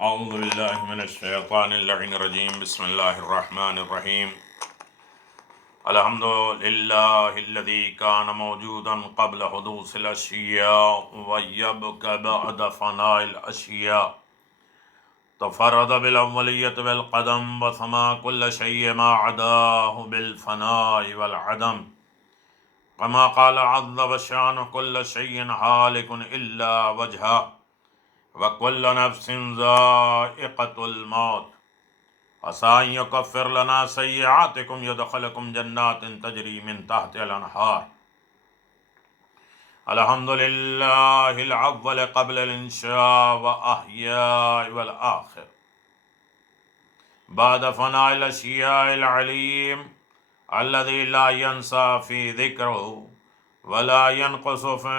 اعوذ باللہ من الشیطان اللعین الرجیم بسم اللہ الرحمن الرحیم الحمد للہ الذی کان موجودا قبل حدوث الاشیاء ویبقى بعد فناء الاشیاء تفرد بالاولیت بالقدم وسما كل شیء ما عداه بالفناء والعدم كما قال عز وشان كل شيء هالك إلا وجهه وكل نفس ذائقة الموت عسى أن يكفر لنا سيئاتكم يدخلكم جنات تجري من تحتها الأنهار الحمد لله الأول قبل الإنشاء وأحياء والآخر بعد فناء الأشياء العليم الذي لا ينسى في ذكره ولا ينقص في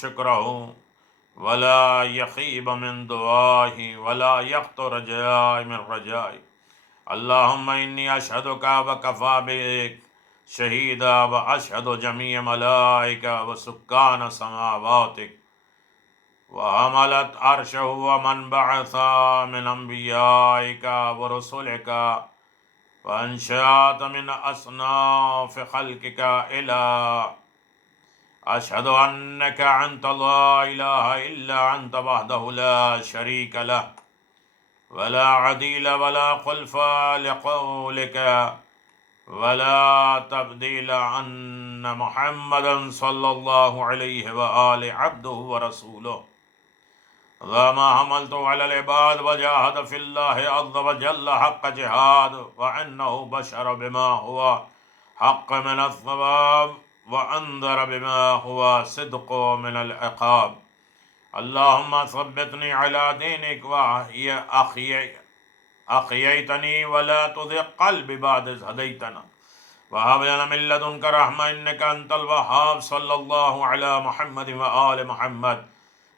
شكره ولا يخيب من دعائه ولا يقطع رجائي من رجائي اللهم إني أشهدك وكفى بك شهيدا وأشهد جميع ملائكة وسكان سماواتك وحملت عرشه ومن بعث من أنبيائك ورسلك وأنشأت من أصناف خلقك إلى أشهد أنك أنت لا إله إلا أنت وحده لا شريك له ولا عديل ولا خلف لقولك ولا تبديل أن محمدا صلى الله عليه وآله عبده ورسوله وما حملت على العباد وجاهد في الله عز وجل حق جهاد وأنه بشر بما هو حق من الثواب وأنذر بما هو صدق من العقاب اللهم ثبتني على دينك وأحييتني ولا تزغ قلبي بعد إذ هديتنا وهب لنا من لدنك رحمة إنك أنت الوهاب صلى الله على محمد وآل محمد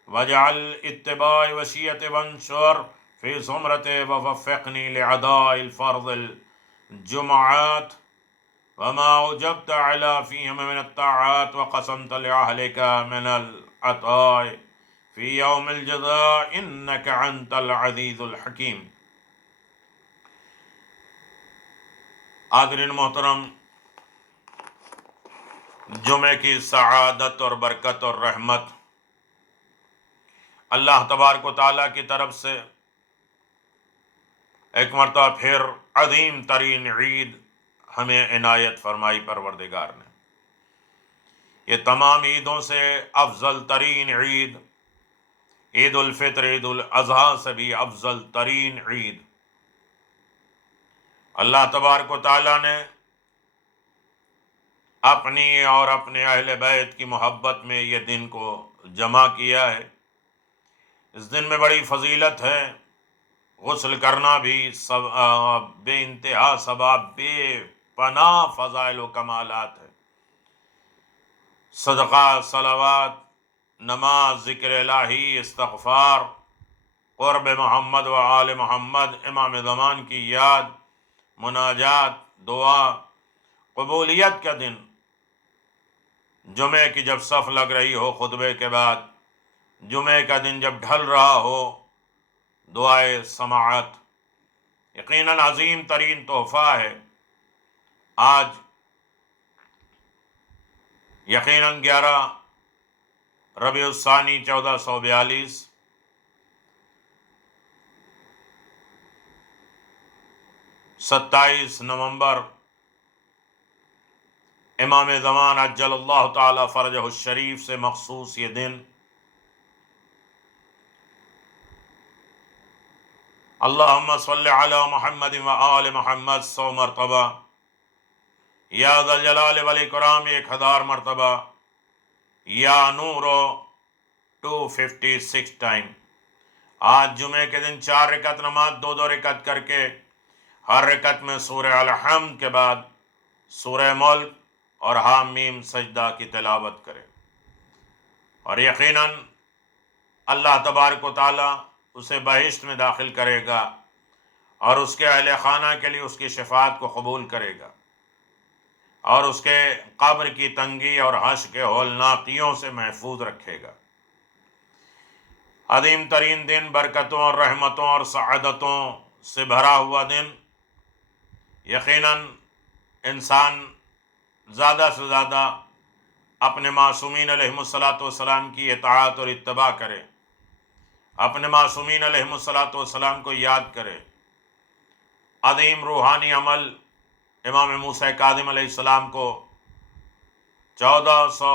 واجعل اتباعي وصيتي وانشر في زمرتي ووفقني لأداء الفرض الجمعات وما أوجبت على فيهم من الطاعات وقسمت لأهلك من العطاء في يوم الجزاء إنك أنت العزيز الحكيم. حاضرین محترم، جمعے کی سعادت اور برکت اور رحمت اللہ تبارک و تعالیٰ کی طرف سے ایک مرتبہ پھر عظیم ترین عید ہمیں عنایت فرمائی پروردگار نے. یہ تمام عیدوں سے افضل ترین عید عید الفطر، عید الاضحیٰ سے بھی افضل ترین عید. اللہ تبارک و تعالیٰ نے اپنی اور اپنے اہل بیت کی محبت میں یہ دن کو جمع کیا ہے. اس دن میں بڑی فضیلت ہے. غسل کرنا بھی بے انتہا ثواب، بے پناہ فضائل و کمالات ہے. صدقہ، صلوات، نماز، ذکر الہی، استغفار، قرب محمد و آل محمد، امام زمان کی یاد، مناجات، دعا، قبولیت کا دن. جمعے کی جب صف لگ رہی ہو خطبے کے بعد، جمعے کا دن جب ڈھل رہا ہو، دعائے سماعت یقیناً عظیم ترین تحفہ ہے. آج یقیناً 11 ربیع الثانی 1442 27 نومبر امام زمان عجل اللہ تعالی فرجہ الشریف سے مخصوص یہ دن. اللہم صلی علی محمد و آل محمد 100 مرتبہ، یا ذا الجلال والاکرام 1000 مرتبہ، یا نورو 256 ٹائم. آج جمعے کے دن 4 رکعت نماز 2 رکعت کر کے ہر رکعت میں سورہ الحمد کے بعد سورہ ملک اور حامیم سجدہ کی تلاوت کرے. اور یقیناً اللہ تبارک و تعالی اسے بہشت میں داخل کرے گا اور اس کے اہل خانہ کے لیے اس کی شفاعت کو قبول کرے گا اور اس کے قبر کی تنگی اور حشر کے ہولناکیوں سے محفوظ رکھے گا. عظیم ترین دن، برکتوں اور رحمتوں اور سعادتوں سے بھرا ہوا دن۔ یقیناً انسان زیادہ سے زیادہ اپنے معصومین علیہم الصلاۃ والسلام کی اطاعت اور اتباع کرے، اپنے معصومین علیہم الصلاۃ والسلام کو یاد کرے۔ عظیم روحانی عمل امام موسیٰ کاظم علیہ السلام کو 1400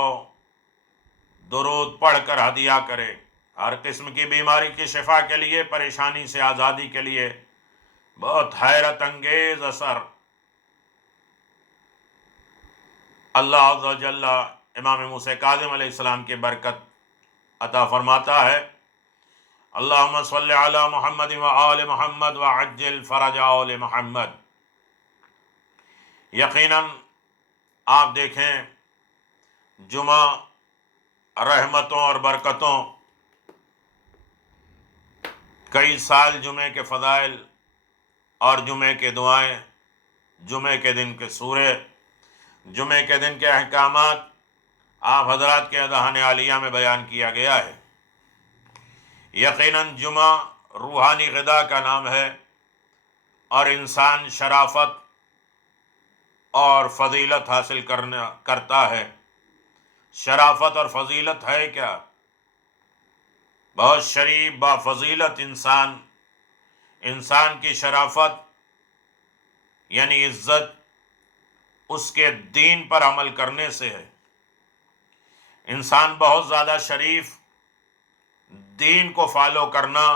درود پڑھ کر ہدیہ کرے، ہر قسم کی بیماری کی شفا کے لیے، پریشانی سے آزادی کے لیے۔ بہت حیرت انگیز اثر اللہ عز و جل امام موسیٰ کاظم علیہ السلام کی برکت عطا فرماتا ہے۔ اللہم صلی علی محمد و آل محمد وعجل فرج آل محمد۔ یقیناً آپ دیکھیں، جمعہ رحمتوں اور برکتوں، کئی سال جمعے کے فضائل اور جمعے کے دعائیں، جمعے کے دن کے سورے، جمعے کے دن کے احکامات آپ حضرات کے اذہان عالیہ میں بیان کیا گیا ہے۔ یقیناً جمعہ روحانی غذا کا نام ہے، اور انسان شرافت اور فضیلت حاصل کرتا ہے۔ شرافت اور فضیلت ہے کیا؟ بہت شریف با فضیلت انسان کی شرافت یعنی عزت اس کے دین پر عمل کرنے سے ہے۔ انسان بہت زیادہ شریف دین کو فالو کرنا،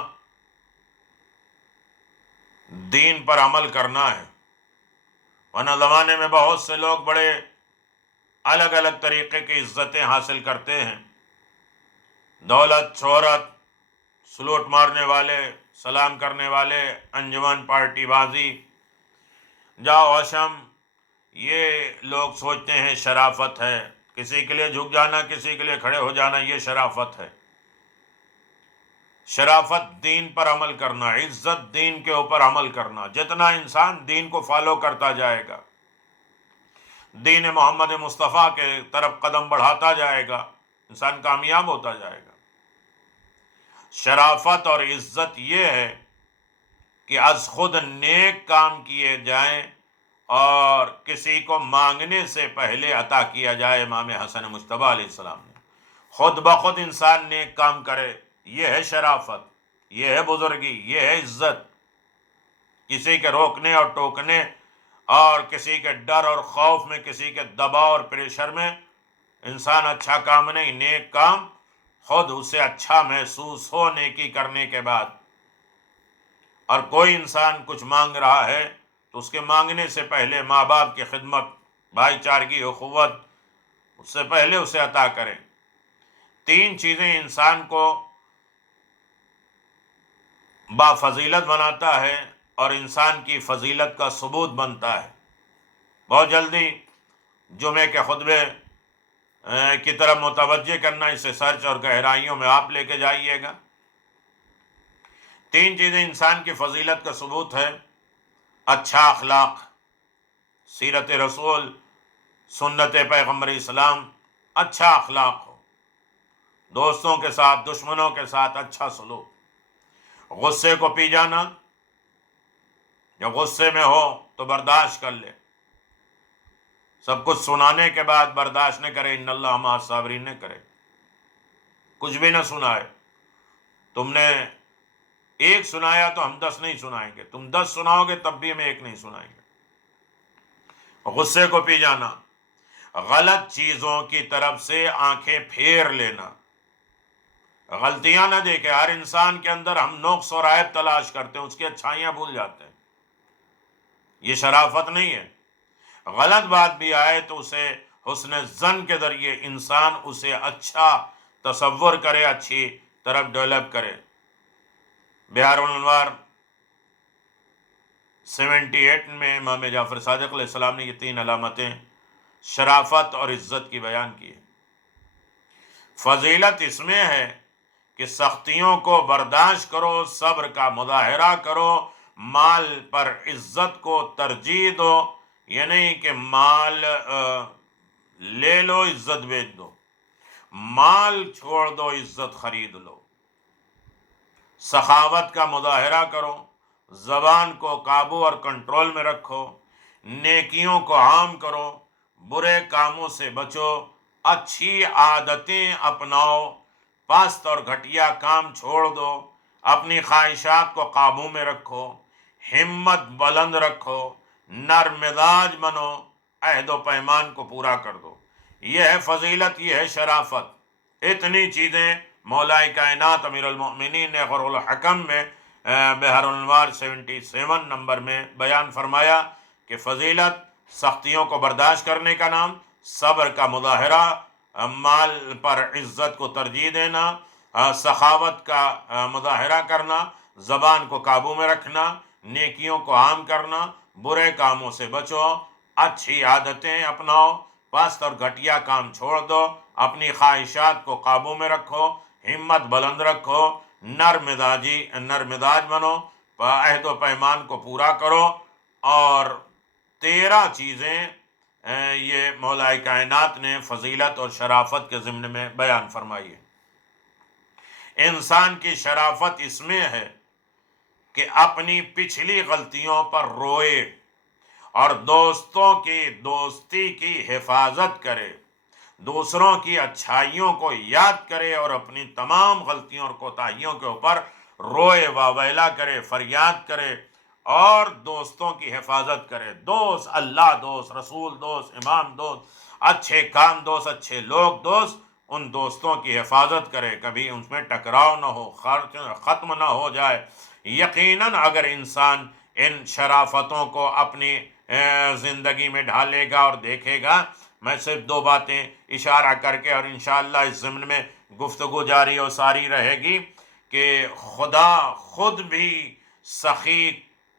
دین پر عمل کرنا ہے۔ ورنہ زمانے میں بہت سے لوگ بڑے الگ الگ طریقے کی عزتیں حاصل کرتے ہیں، دولت، شہرت، سلوٹ مارنے والے، سلام کرنے والے، انجمن، پارٹی بازی، جاؤ حشم، یہ لوگ سوچتے ہیں شرافت ہے۔ کسی کے لیے جھک جانا، کسی کے لیے کھڑے ہو جانا، یہ شرافت ہے۔ شرافت دین پر عمل کرنا، عزت دین کے اوپر عمل کرنا۔ جتنا انسان دین کو فالو کرتا جائے گا، دین محمد مصطفیٰ کے طرف قدم بڑھاتا جائے گا، انسان کامیاب ہوتا جائے گا۔ شرافت اور عزت یہ ہے کہ از خود نیک کام کیے جائیں اور کسی کو مانگنے سے پہلے عطا کیا جائے۔ امام حسن مجتبیٰ علیہ السلام نے خود بخود انسان نیک کام کرے، یہ ہے شرافت، یہ ہے بزرگی، یہ ہے عزت۔ کسی کے روکنے اور ٹوکنے اور کسی کے ڈر اور خوف میں، کسی کے دباؤ اور پریشر میں انسان اچھا کام نہیں، نیک کام خود اسے اچھا محسوس ہو نیکی کرنے کے بعد۔ اور کوئی انسان کچھ مانگ رہا ہے تو اس کے مانگنے سے پہلے ماں باپ کی خدمت، بھائی چارگی، اخوت، اس سے پہلے اسے عطا کریں۔ تین چیزیں انسان کو با فضیلت بناتا ہے اور انسان کی فضیلت کا ثبوت بنتا ہے۔ بہت جلدی جمعے کے خطبے کی طرف متوجہ کرنا، اسے سرچ اور گہرائیوں میں آپ لے کے جائیے گا۔ تین چیزیں انسان کی فضیلت کا ثبوت ہے: اچھا اخلاق، سیرت رسول، سنت پیغمبر اسلام، اچھا اخلاق ہو، دوستوں کے ساتھ، دشمنوں کے ساتھ اچھا سلوک، غصے کو پی جانا، جب غصے میں ہو تو برداشت کر لے، سب کچھ سنانے کے بعد برداشت نہ کرے، ان اللہ مع الصابرین نہ کرے، کچھ بھی نہ سنائے۔ تم نے ایک سنایا تو ہم 10 نہیں سنائیں گے، تم 10 سناؤ گے تب بھی ہم ایک نہیں سنائیں گے۔ غصے کو پی جانا، غلط چیزوں کی طرف سے آنکھیں پھیر لینا، غلطیاں نہ دیکھے۔ ہر انسان کے اندر ہم نقص اور عیب تلاش کرتے ہیں، اس کی اچھائیاں بھول جاتے ہیں، یہ شرافت نہیں ہے۔ غلط بات بھی آئے تو اسے حسن ظن کے ذریعے انسان اسے اچھا تصور کرے، اچھی طرف ڈیولپ کرے۔ بہار الانوار 78 میں امام جعفر صادق علیہ السلام نے یہ تین علامتیں شرافت اور عزت کی بیان کی ہے۔ فضیلت اس میں ہے کہ سختیوں کو برداشت کرو، صبر کا مظاہرہ کرو، مال پر عزت کو ترجیح دو، یہ نہیں کہ مال لے لو عزت بیچ دو، مال چھوڑ دو عزت خرید لو۔ سخاوت کا مظاہرہ کرو، زبان کو قابو اور کنٹرول میں رکھو، نیکیوں کو عام کرو، برے کاموں سے بچو، اچھی عادتیں اپناؤ، پست اور گھٹیا کام چھوڑ دو، اپنی خواہشات کو قابو میں رکھو، ہمت بلند رکھو، نرم مزاج بنو، عہد و پیمان کو پورا کر دو۔ یہ ہے فضیلت، یہ ہے شرافت۔ اتنی چیزیں مولا کائنات امیر المؤمنین نے غر الحکم میں بحر الانوار 77 نمبر میں بیان فرمایا کہ فضیلت سختیوں کو برداشت کرنے کا نام، صبر کا مظاہرہ، مال پر عزت کو ترجیح دینا، سخاوت کا مظاہرہ کرنا، زبان کو قابو میں رکھنا، نیکیوں کو عام کرنا، برے کاموں سے بچو، اچھی عادتیں اپناؤ، پست اور گھٹیا کام چھوڑ دو، اپنی خواہشات کو قابو میں رکھو، ہمت بلند رکھو، نرم مزاج بنو، عہد و پیمان کو پورا کرو۔ اور 13 چیزیں یہ مولا کائنات نے فضیلت اور شرافت کے ضمن میں بیان فرمائی ہے۔ انسان کی شرافت اس میں ہے کہ اپنی پچھلی غلطیوں پر روئے اور دوستوں کی دوستی کی حفاظت کرے، دوسروں کی اچھائیوں کو یاد کرے اور اپنی تمام غلطیوں اور کوتاہیوں کے اوپر روئے، واویلا کرے، فریاد کرے اور دوستوں کی حفاظت کرے۔ دوست، اللہ دوست، رسول دوست، امام دوست، اچھے کام دوست، اچھے لوگ دوست، ان دوستوں کی حفاظت کرے، کبھی ان میں ٹکراؤ نہ ہو، ختم نہ ہو جائے۔ یقیناً اگر انسان ان شرافتوں کو اپنی زندگی میں ڈھالے گا اور دیکھے گا، میں صرف 2 باتیں اشارہ کر کے اور انشاءاللہ اس ضمن میں گفتگو جاری و ساری رہے گی کہ خدا خود بھی سخی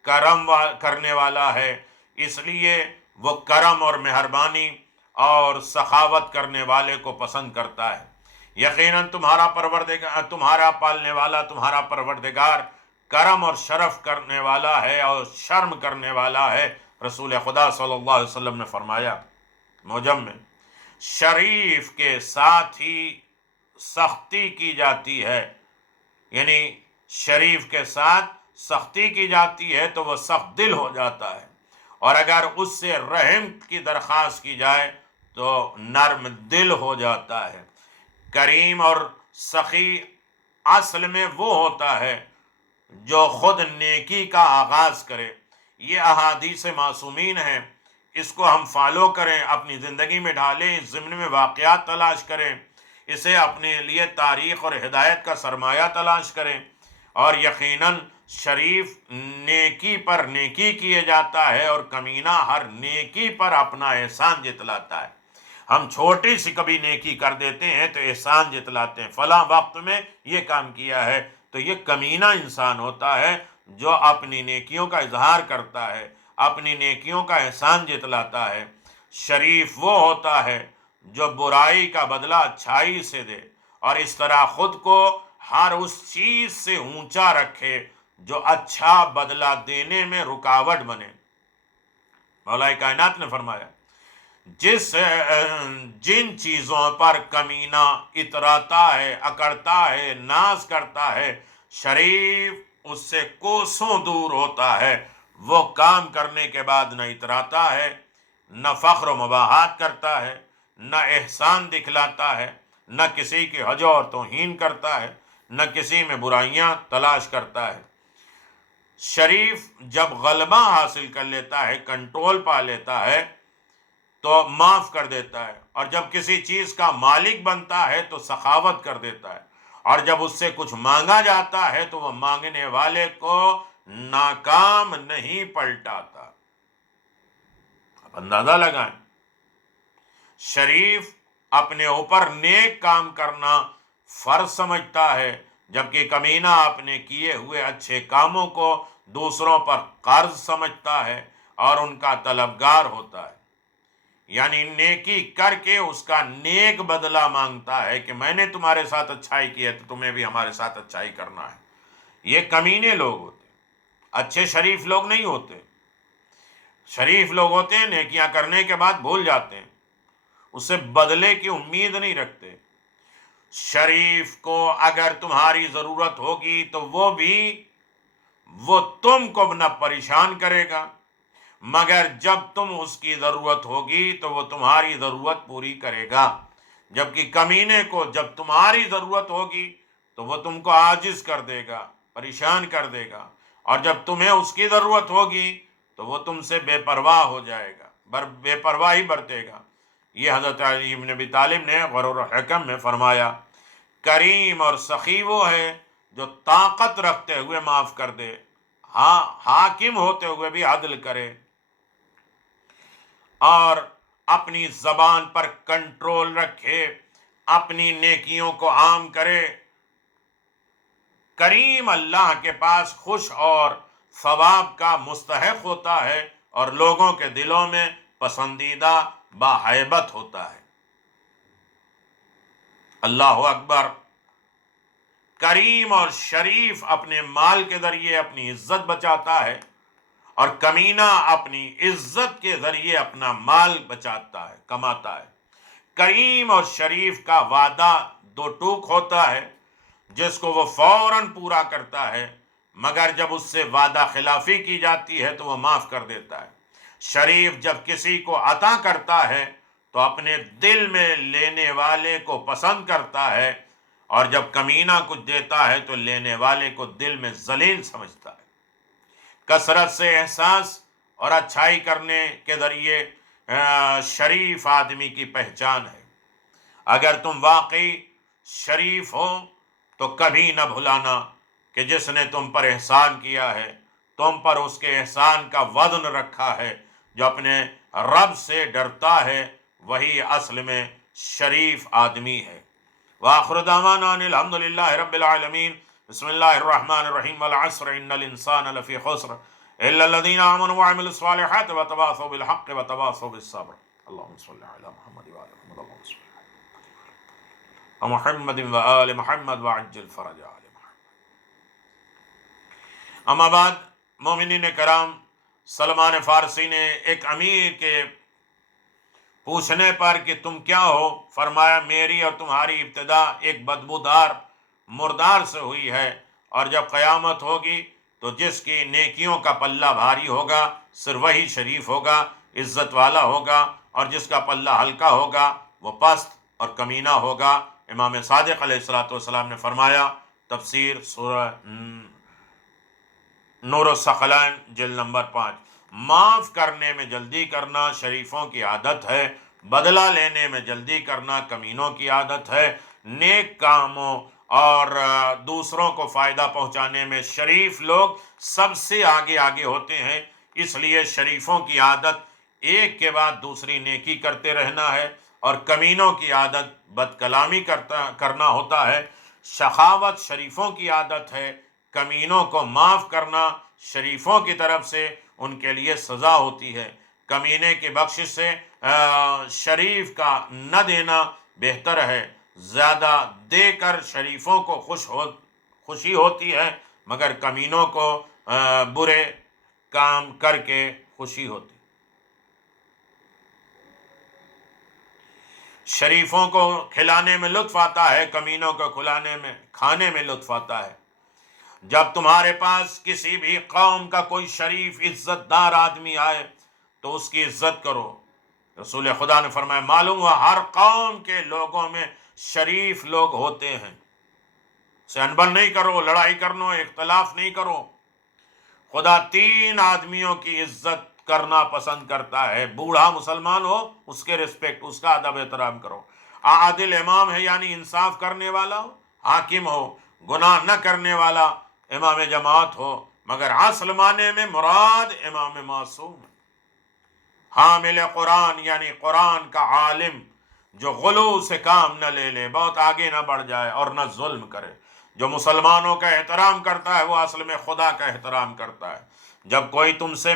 کرم کرنے والا ہے، اس لیے وہ کرم اور مہربانی اور سخاوت کرنے والے کو پسند کرتا ہے۔ یقیناً تمہارا پروردگار، تمہارا پالنے والا، تمہارا پروردگار کرم اور شرف کرنے والا ہے اور شرم کرنے والا ہے۔ رسول خدا صلی اللہ علیہ وسلم نے فرمایا موجم میں، شریف کے ساتھ ہی سختی کی جاتی ہے، یعنی شریف کے ساتھ سختی کی جاتی ہے تو وہ سخت دل ہو جاتا ہے، اور اگر اس سے رحم کی درخواست کی جائے تو نرم دل ہو جاتا ہے۔ کریم اور سخی اصل میں وہ ہوتا ہے جو خود نیکی کا آغاز کرے۔ یہ احادیث معصومین ہیں، اس کو ہم فالو کریں، اپنی زندگی میں ڈالیں، اس ضمن میں واقعات تلاش کریں، اسے اپنے لیے تاریخ اور ہدایت کا سرمایہ تلاش کریں، اور یقیناً شریف نیکی پر نیکی کیے جاتا ہے اور کمینہ ہر نیکی پر اپنا احسان جتلاتا ہے۔ ہم چھوٹی سی کبھی نیکی کر دیتے ہیں تو احسان جتلاتے ہیں، فلاں وقت میں یہ کام کیا ہے، تو یہ کمینہ انسان ہوتا ہے جو اپنی نیکیوں کا اظہار کرتا ہے، اپنی نیکیوں کا احسان جتلاتا ہے۔ شریف وہ ہوتا ہے جو برائی کا بدلہ اچھائی سے دے اور اس طرح خود کو ہر اس چیز سے اونچا رکھے جو اچھا بدلہ دینے میں رکاوٹ بنے۔ مولا کائنات نے فرمایا جن چیزوں پر کمینہ اتراتا ہے، اکڑتا ہے، ناز کرتا ہے، شریف اس سے کوسوں دور ہوتا ہے۔ وہ کام کرنے کے بعد نہ اتراتا ہے، نہ فخر و مباحات کرتا ہے، نہ احسان دکھلاتا ہے، نہ کسی کی ہجو اور توہین کرتا ہے، نہ کسی میں برائیاں تلاش کرتا ہے۔ شریف جب غلبہ حاصل کر لیتا ہے، کنٹرول پا لیتا ہے تو معاف کر دیتا ہے، اور جب کسی چیز کا مالک بنتا ہے تو سخاوت کر دیتا ہے، اور جب اس سے کچھ مانگا جاتا ہے تو وہ مانگنے والے کو ناکام نہیں پلٹاتا۔ اب اندازہ لگائیں، شریف اپنے اوپر نیک کام کرنا فرض سمجھتا ہے، جبکہ کمینہ اپنے کیے ہوئے اچھے کاموں کو دوسروں پر قرض سمجھتا ہے اور ان کا طلبگار ہوتا ہے، یعنی نیکی کر کے اس کا نیک بدلہ مانگتا ہے کہ میں نے تمہارے ساتھ اچھائی کی ہے تو تمہیں بھی ہمارے ساتھ اچھائی کرنا ہے۔ یہ کمینے لوگ ہوتے ہیں، اچھے شریف لوگ نہیں ہوتے۔ شریف لوگ ہوتے ہیں نیکیاں کرنے کے بعد بھول جاتے ہیں، اس سے بدلے کی امید نہیں رکھتے۔ شریف کو اگر تمہاری ضرورت ہوگی تو وہ تم کو نہ پریشان کرے گا، مگر جب تم اس کی ضرورت ہوگی تو وہ تمہاری ضرورت پوری کرے گا، جبکہ کمینے کو جب تمہاری ضرورت ہوگی تو وہ تم کو عاجز کر دے گا، پریشان کر دے گا، اور جب تمہیں اس کی ضرورت ہوگی تو وہ تم سے بے پرواہ ہو جائے گا، بے پرواہی برتے گا۔ یہ حضرت علی بن ابی طالب نے غرور الحکم میں فرمایا، کریم اور سخی وہ ہے جو طاقت رکھتے ہوئے معاف کر دے، ہاں حاکم ہوتے ہوئے بھی عدل کرے، اور اپنی زبان پر کنٹرول رکھے، اپنی نیکیوں کو عام کرے۔ کریم اللہ کے پاس خوش اور ثواب کا مستحق ہوتا ہے، اور لوگوں کے دلوں میں پسندیدہ باہیبت ہوتا ہے۔ اللہ اکبر۔ کریم اور شریف اپنے مال کے ذریعے اپنی عزت بچاتا ہے، اور کمینہ اپنی عزت کے ذریعے اپنا مال بچاتا ہے، کماتا ہے۔ کریم اور شریف کا وعدہ دو ٹوک ہوتا ہے، جس کو وہ فوراً پورا کرتا ہے، مگر جب اس سے وعدہ خلافی کی جاتی ہے تو وہ معاف کر دیتا ہے۔ شریف جب کسی کو عطا کرتا ہے تو اپنے دل میں لینے والے کو پسند کرتا ہے، اور جب کمینہ کچھ دیتا ہے تو لینے والے کو دل میں ذلیل سمجھتا ہے۔ کثرت سے احساس اور اچھائی کرنے کے ذریعے شریف آدمی کی پہچان ہے۔ اگر تم واقعی شریف ہو تو کبھی نہ بھلانا کہ جس نے تم پر احسان کیا ہے، تم پر اس کے احسان کا وزن رکھا ہے۔ جو اپنے رب سے ڈرتا ہے وہی اصل میں شریف آدمی ہے۔ وآخر دعوانا ان الحمد للہ رب العالمین۔ بسم اللہ الرحمن الرحیم، والعصر ان الانسان لفی خسر الا الذین آمنوا وعملوا الصالحات وتواصوا بالحق وتواصوا بالصبر۔ اللهم صل علی محمد وعلی محمد، اللهم صل علی محمد وآل محمد وعجل فرج آل محمد۔ اما بعد، مومنین کرام، سلمان فارسی نے ایک امیر کے پوچھنے پر کہ تم کیا ہو، فرمایا میری اور تمہاری ابتدا ایک بدبودار مردار سے ہوئی ہے، اور جب قیامت ہوگی تو جس کی نیکیوں کا پلہ بھاری ہوگا صرف وہی شریف ہوگا، عزت والا ہوگا، اور جس کا پلہ ہلکا ہوگا وہ پست اور کمینہ ہوگا۔ امام صادق علیہ الصلوۃ والسلام نے فرمایا، تفسیر سورہ نور الثقلین جلد نمبر 5، معاف کرنے میں جلدی کرنا شریفوں کی عادت ہے، بدلہ لینے میں جلدی کرنا کمینوں کی عادت ہے۔ نیک کاموں اور دوسروں کو فائدہ پہنچانے میں شریف لوگ سب سے آگے آگے ہوتے ہیں، اس لیے شریفوں کی عادت ایک کے بعد دوسری نیکی کرتے رہنا ہے، اور کمینوں کی عادت بد کلامی کرنا ہوتا ہے۔ سخاوت شریفوں کی عادت ہے، کمینوں کو معاف کرنا شریفوں کی طرف سے ان کے لیے سزا ہوتی ہے۔ کمینے کی بخشش سے شریف کا نہ دینا بہتر ہے، زیادہ دے کر شریفوں کو خوشی ہوتی ہے، مگر کمینوں کو برے کام کر کے خوشی ہوتی ہے۔ شریفوں کو کھلانے میں لطف آتا ہے، کمینوں کو کھانے میں لطف آتا ہے۔ جب تمہارے پاس کسی بھی قوم کا کوئی شریف عزت دار آدمی آئے تو اس کی عزت کرو۔ رسول خدا نے فرمایا، معلوم ہوا ہر قوم کے لوگوں میں شریف لوگ ہوتے ہیں، سے انبن نہیں کرو، لڑائی کرنو، اختلاف نہیں کرو۔ خدا 3 آدمیوں کی عزت کرنا پسند کرتا ہے، بوڑھا مسلمان ہو اس کے رسپیکٹ، اس کا ادب احترام کرو، عادل امام ہے یعنی انصاف کرنے والا ہو، حاکم ہو، گناہ نہ کرنے والا امام جماعت ہو، مگر اصل معنی میں مراد امام معصوم ہے۔ حامل قرآن یعنی قرآن کا عالم، جو غلو سے کام نہ لے بہت آگے نہ بڑھ جائے اور نہ ظلم کرے، جو مسلمانوں کا احترام کرتا ہے وہ اصل میں خدا کا احترام کرتا ہے۔ جب کوئی تم سے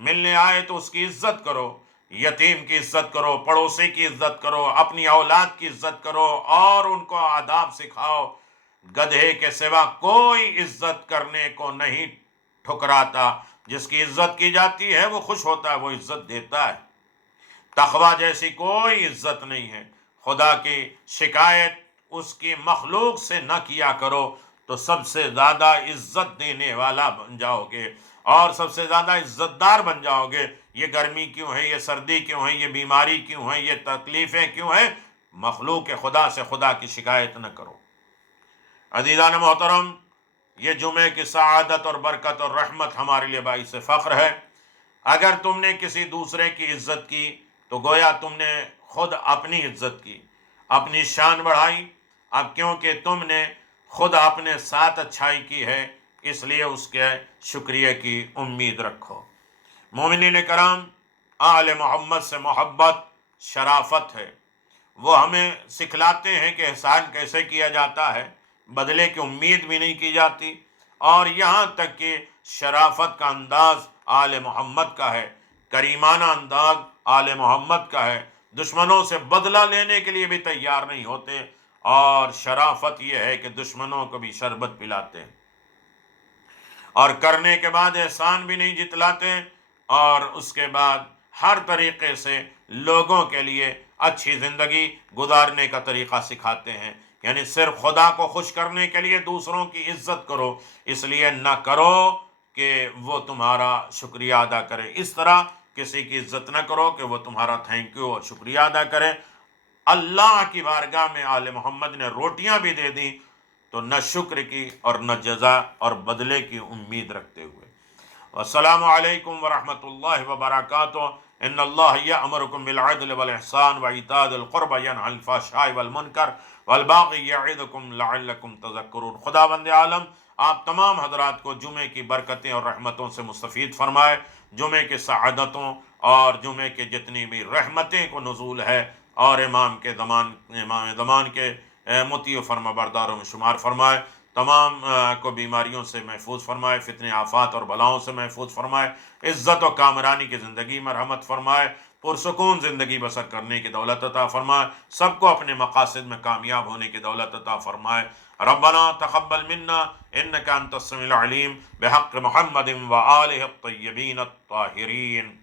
ملنے آئے تو اس کی عزت کرو، یتیم کی عزت کرو، پڑوسی کی عزت کرو، اپنی اولاد کی عزت کرو، اور ان کو آداب سکھاؤ۔ گدھے کے سوا کوئی عزت کرنے کو نہیں ٹھکراتا، جس کی عزت کی جاتی ہے وہ خوش ہوتا ہے، وہ عزت دیتا ہے۔ تقویٰ جیسی کوئی عزت نہیں ہے۔ خدا کی شکایت اس کی مخلوق سے نہ کیا کرو تو سب سے زیادہ عزت دینے والا بن جاؤ گے اور سب سے زیادہ عزت دار بن جاؤ گے۔ یہ گرمی کیوں ہے، یہ سردی کیوں ہے، یہ بیماری کیوں ہے، یہ تکلیفیں کیوں ہیں؟ مخلوق خدا سے خدا کی شکایت نہ کرو۔ عزیزان محترم، یہ جمعے کی سعادت اور برکت اور رحمت ہمارے لیے باعث فخر ہے۔ اگر تم نے کسی دوسرے کی عزت کی تو گویا تم نے خود اپنی عزت کی، اپنی شان بڑھائی۔ اب کیونکہ تم نے خود اپنے ساتھ اچھائی کی ہے، اس لیے اس کے شکریہ کی امید رکھو۔ مومنین کرام، آل محمد سے محبت شرافت ہے۔ وہ ہمیں سکھلاتے ہیں کہ احسان کیسے کیا جاتا ہے، بدلے کی امید بھی نہیں کی جاتی، اور یہاں تک کہ شرافت کا انداز آل محمد کا ہے، کریمانہ انداز آل محمد کا ہے۔ دشمنوں سے بدلہ لینے کے لیے بھی تیار نہیں ہوتے، اور شرافت یہ ہے کہ دشمنوں کو بھی شربت پلاتے ہیں، اور کرنے کے بعد احسان بھی نہیں جتلاتے، اور اس کے بعد ہر طریقے سے لوگوں کے لیے اچھی زندگی گزارنے کا طریقہ سکھاتے ہیں۔ یعنی صرف خدا کو خوش کرنے کے لیے دوسروں کی عزت کرو، اس لیے نہ کرو کہ وہ تمہارا شکریہ ادا کرے، اس طرح کسی کی عزت نہ کرو کہ وہ تمہارا تھینک یو اور شکریہ ادا کرے۔ اللہ کی بارگاہ میں آل محمد نے روٹیاں بھی دے دیں تو نہ شکر کی اور نہ جزا اور بدلے کی امید رکھتے ہوئے۔ السلام علیکم ورحمۃ اللہ وبرکاتہ۔ ان اللہ یأمرکم بالعدل والاحسان وایتاء ذی القربى ینہی عن الفحشاء والمنکر والبغی یعظکم لعلکم تذکرون۔ خداوند عالم آپ تمام حضرات کو جمعے کی برکتیں اور رحمتوں سے مستفید فرمائے، جمعے کے سعادتوں اور جمعے کے جتنی بھی رحمتیں کو نزول ہے، اور امام زمان کے مطیع و فرما برداروں میں شمار فرمائے، تمام کو بیماریوں سے محفوظ فرمائے، فتنے آفات اور بلاؤں سے محفوظ فرمائے، عزت و کامرانی کی زندگی میں رحمت فرمائے، پرسکون زندگی بسر کرنے کی دولت عطا فرمائے، سب کو اپنے مقاصد میں کامیاب ہونے کی دولت عطا فرمائے۔ ربنا تقبل منا انک انت السمیع العلیم بحق محمد و آلہ الطیبین الطاہرین۔